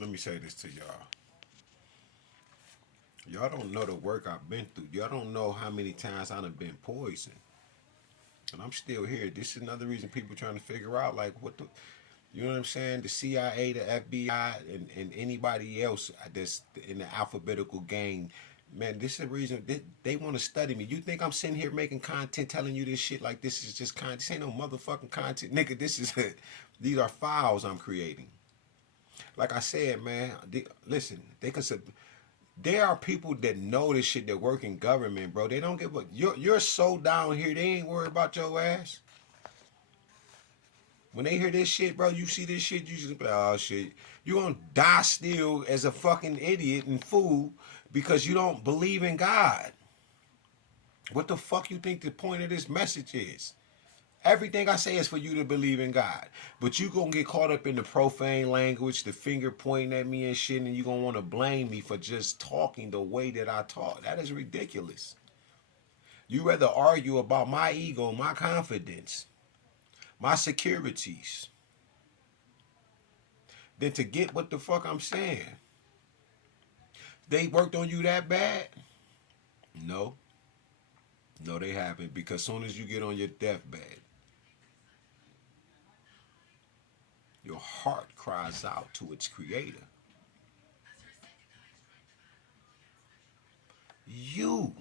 let me say this to y'all. Y'all don't know the work I've been through. Y'all don't know how many times I've been poisoned. And I'm still here. This is another reason people trying to figure out, like, what the, you know what I'm saying? The CIA, the FBI, and anybody else that's in the alphabetical gang. Man, this is the reason they want to study me. You think I'm sitting here making content telling you this shit like this is just content? This ain't no motherfucking content. Nigga, this is these are files I'm creating. Like I said, man, listen, they could. There are people that know this shit that work in government, bro. They don't give a. You're so down here, they ain't worried about your ass. When they hear this shit, bro, you see this shit, you just be like, oh shit. You gonna die still as a fucking idiot and fool because you don't believe in God. What the fuck you think the point of this message is? Everything I say is for you to believe in God. But you gonna get caught up in the profane language, the finger pointing at me and shit, and you gonna wanna blame me for just talking the way that I talk. That is ridiculous. You rather argue about my ego, my confidence, my securities, than to get what the fuck I'm saying. They worked on you that bad? No. No, they haven't. Because soon as you get on your deathbed, your heart cries out to its creator. You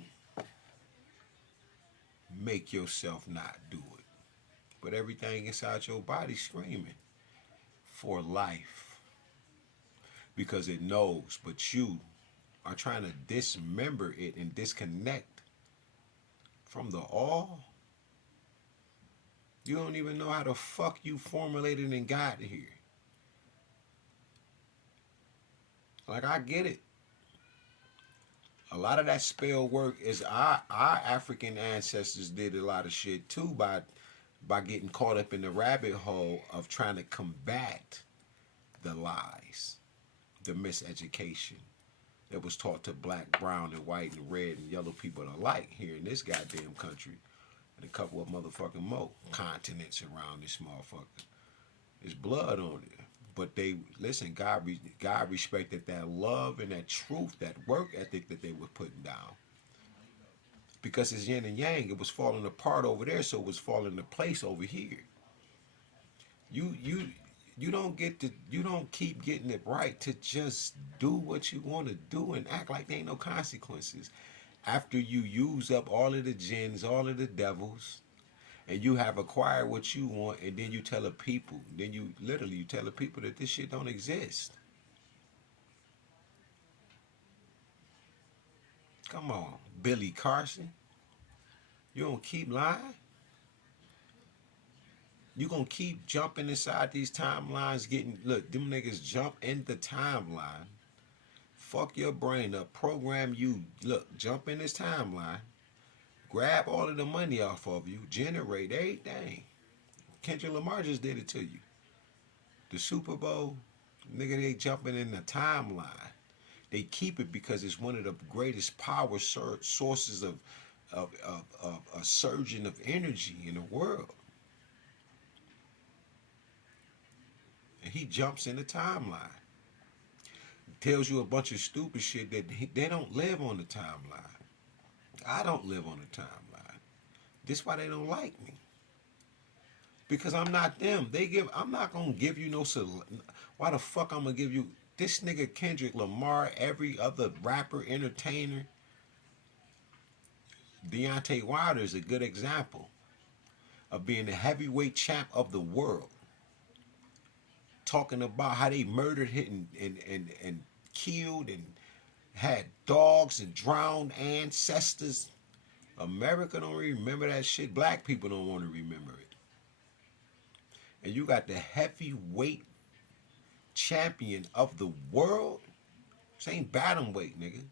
make yourself not do it. But everything inside your body screaming for life. Because it knows, but you are trying to dismember it and disconnect from the all. You don't even know how the fuck you formulated and got here. Like, I get it. A lot of that spell work is our African ancestors did a lot of shit too by getting caught up in the rabbit hole of trying to combat the lies, the miseducation that was taught to black, brown, and white, and red, and yellow people alike here in this goddamn country, and a couple of motherfucking more continents around this motherfucker. There's blood on it. But they listen. God respected that love and that truth, that work ethic that they were putting down. Because it's yin and yang. It was falling apart over there, so it was falling into place over here. You you you don't get to. You don't keep getting it right to just do what you want to do and act like there ain't no consequences. After you use up all of the jinns, all of the devils, and you have acquired what you want, and then you tell the people, then you tell the people that this shit don't exist. Come on, Billy Carson, you don't keep lying. You gonna keep jumping inside these timelines, getting look. Them niggas jump in the timeline, fuck your brain up, program you. Look, jump in this timeline, grab all of the money off of you, generate everything. Kendrick Lamar just did it to you. The Super Bowl, nigga, they jumping in the timeline. They keep it because it's one of the greatest power sources of a surging of energy in the world. And he jumps in the timeline. Tells you a bunch of stupid shit that they don't live on the timeline. I don't live on the timeline. This why they don't like me. Because I'm not them. I'm not gonna give you no why the fuck I'm gonna give you this nigga Kendrick Lamar, every other rapper, entertainer. Deontay Wilder is a good example of being the heavyweight champ of the world. Talking about how they murdered him and killed and had dogs and drowned ancestors. America don't remember that shit. Black people don't want to remember it. And you got the heavyweight champion of the world. This ain't bantamweight, nigga.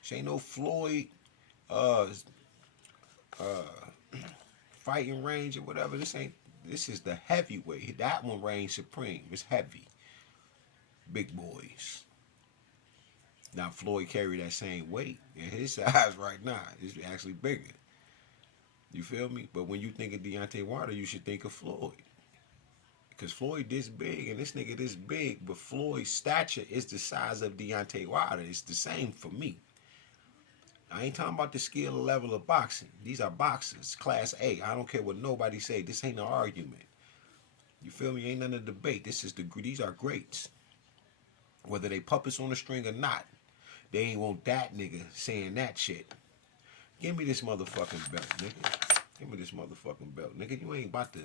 This ain't no Floyd uh fighting range or whatever. This is the heavyweight. That one reigns supreme. It's heavy. Big boys. Now Floyd carry that same weight. And his size right now is actually bigger. You feel me? But when you think of Deontay Wilder, you should think of Floyd. Cause Floyd this big and this nigga this big, but Floyd's stature is the size of Deontay Wilder. It's the same for me. I ain't talking about the skill level of boxing. These are boxers, class A. I don't care what nobody say. This ain't an argument. You feel me? Ain't none of debate. These are greats. Whether they puppets on the string or not, they ain't want that nigga saying that shit. Give me this motherfucking belt, nigga. Give me this motherfucking belt, nigga. You ain't about to,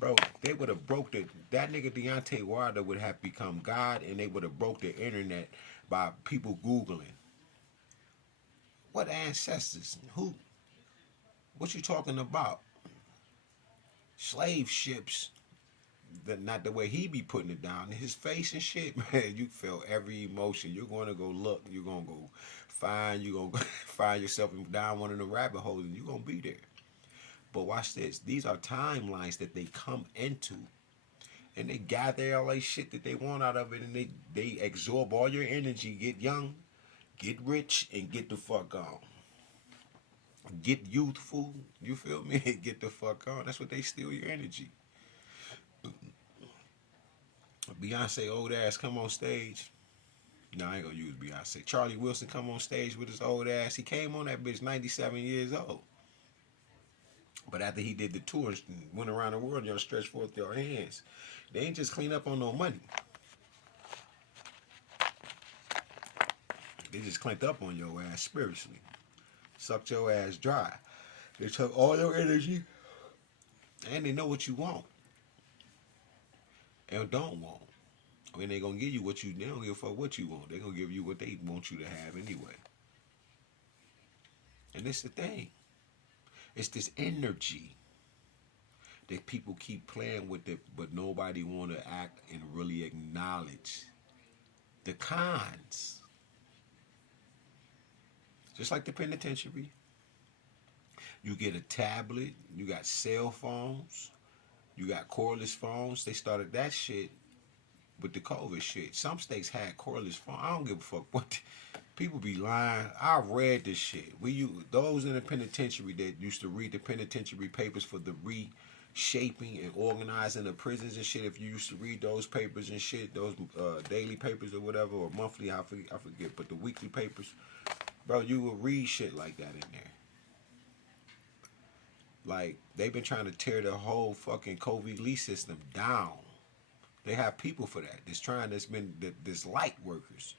bro. They would have broke that nigga Deontay Wilder would have become God, and they would have broke the internet by people googling. What ancestors? Who? What you talking about? Slave ships. Not the way he be putting it down. His face and shit, man. You feel every emotion. You're going to go look. You're going to go find. You're going to find yourself down one of the rabbit holes, and you're going to be there. But watch this. These are timelines that they come into. And they gather all that shit that they want out of it, and they absorb all your energy. Get young, get rich, and get the fuck on. Get youthful, you feel me? Get the fuck on. That's what they steal your energy. Beyonce old ass come on stage. No, I ain't gonna use Beyonce. Charlie Wilson come on stage with his old ass. He came on that bitch 97 years old. But after he did the tour and went around the world, y'all stretch forth your hands. They ain't just clean up on no money. They just cleaned up on your ass spiritually. Sucked your ass dry. They took all your energy, and they know what you want and don't want. I mean, they gonna give you they don't give a fuck what you want. They gonna give you what they want you to have anyway. And it's the thing. It's this energy that people keep playing with it, but nobody want to act and really acknowledge the cons. Just like the penitentiary. You get a tablet, you got cell phones, you got cordless phones. They started that shit with the COVID shit. Some states had cordless phones. I don't give a fuck what people be lying. I read this shit. Those in the penitentiary that used to read the penitentiary papers for the reshaping and organizing the prisons and shit. If you used to read those papers and shit, those daily papers or whatever, or monthly, I forget, but the weekly papers, bro, you will read shit like that in there. Like, they've been trying to tear the whole fucking COVID lease system down. They have people for that. This light workers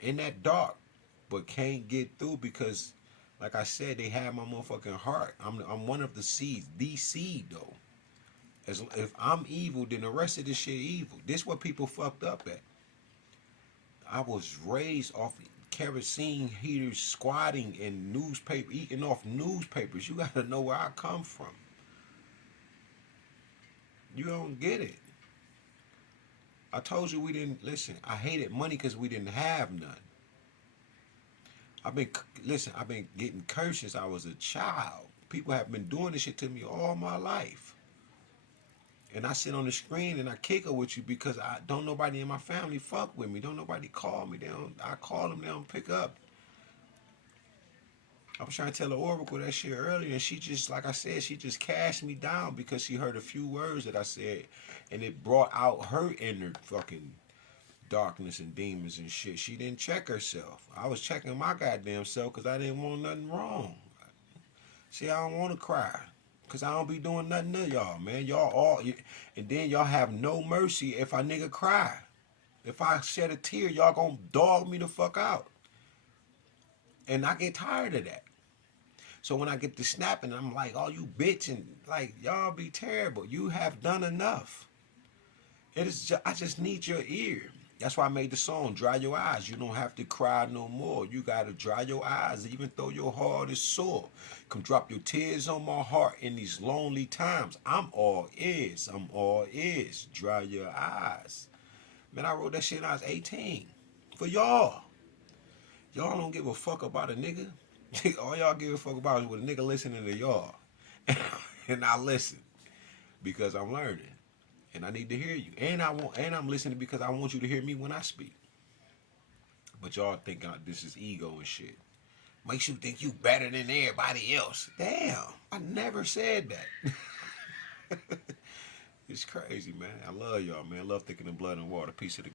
in that dark, but can't get through because, like I said, they have my motherfucking heart. I'm one of the seeds. The seed, though. If I'm evil, then the rest of this shit evil. This what people fucked up at. I was raised off kerosene heaters, squatting in newspaper, eating off newspapers. You gotta know where I come from. You don't get it. I told you we didn't listen. I hated money because we didn't have none. I've been getting cursed since I was a child. People have been doing this shit to me all my life. And I sit on the screen and I kick it with you because I don't nobody in my family fuck with me. Don't nobody call me. I call them, they don't pick up. I was trying to tell the Oracle that shit earlier, and she just, like I said, she just cast me down because she heard a few words that I said, and it brought out her inner fucking darkness and demons and shit. She didn't check herself. I was checking my goddamn self because I didn't want nothing wrong. See, I don't want to cry. Cause I don't be doing nothing to y'all, man. And then y'all have no mercy if I nigga cry. If I shed a tear, y'all gonna dog me the fuck out. And I get tired of that. So when I get to snapping, I'm like, oh, you bitch, and like, y'all be terrible. You have done enough. I just need your ear. That's why I made the song, Dry Your Eyes. You don't have to cry no more. You got to dry your eyes even though your heart is sore. Come drop your tears on my heart in these lonely times. I'm all ears. I'm all ears. Dry your eyes. Man, I wrote that shit when I was 18. For y'all. Y'all don't give a fuck about a nigga. All y'all give a fuck about is what a nigga listening to y'all. And I listen because I'm learning. And I need to hear you. And I'm listening because I want you to hear me when I speak. But y'all think this is ego and shit. Makes you think you better than everybody else. Damn, I never said that. It's crazy, man. I love y'all, man. I love Thinking in Blood and Water. Peace of the